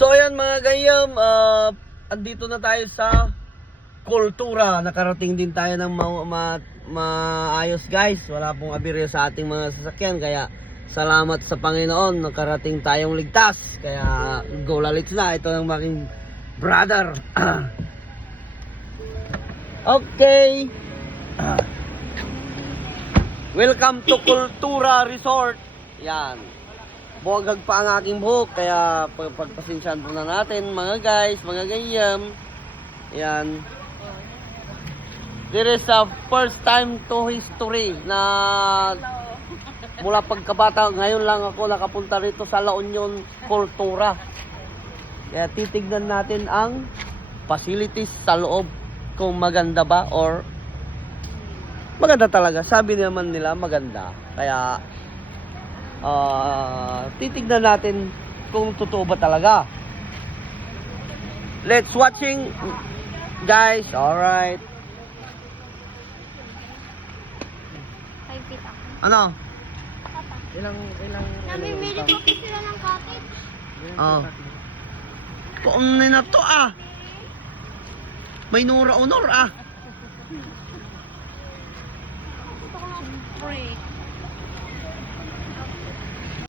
So ayan mga gayam, andito na tayo sa Kultura. Nakarating din tayo ng maayos guys. Wala pong aberya sa ating mga sasakyan. Kaya salamat sa Panginoon, nakarating tayong ligtas. Kaya go lalits na. Ito ang aking brother. Okay. Welcome to Kultura Resort. Yan. Buwagag pa ang aking buhok, kaya pagpasensyahan po na natin mga guys, mga gayam. Yan. There is a first time to history na mula pagkabata, ngayon lang ako nakapunta rito sa La Union Kultura. Kaya titignan natin ang facilities sa loob, kung maganda ba or maganda talaga. Sabi naman nila maganda. Kaya titignan natin kung totoo ba talaga. Let's watching guys. Alright. 5 feet ako. Ano? Ilang Namimili pa kasi sila ng cottage. Oh. Kung na to may nura honor Gusto ko ng break.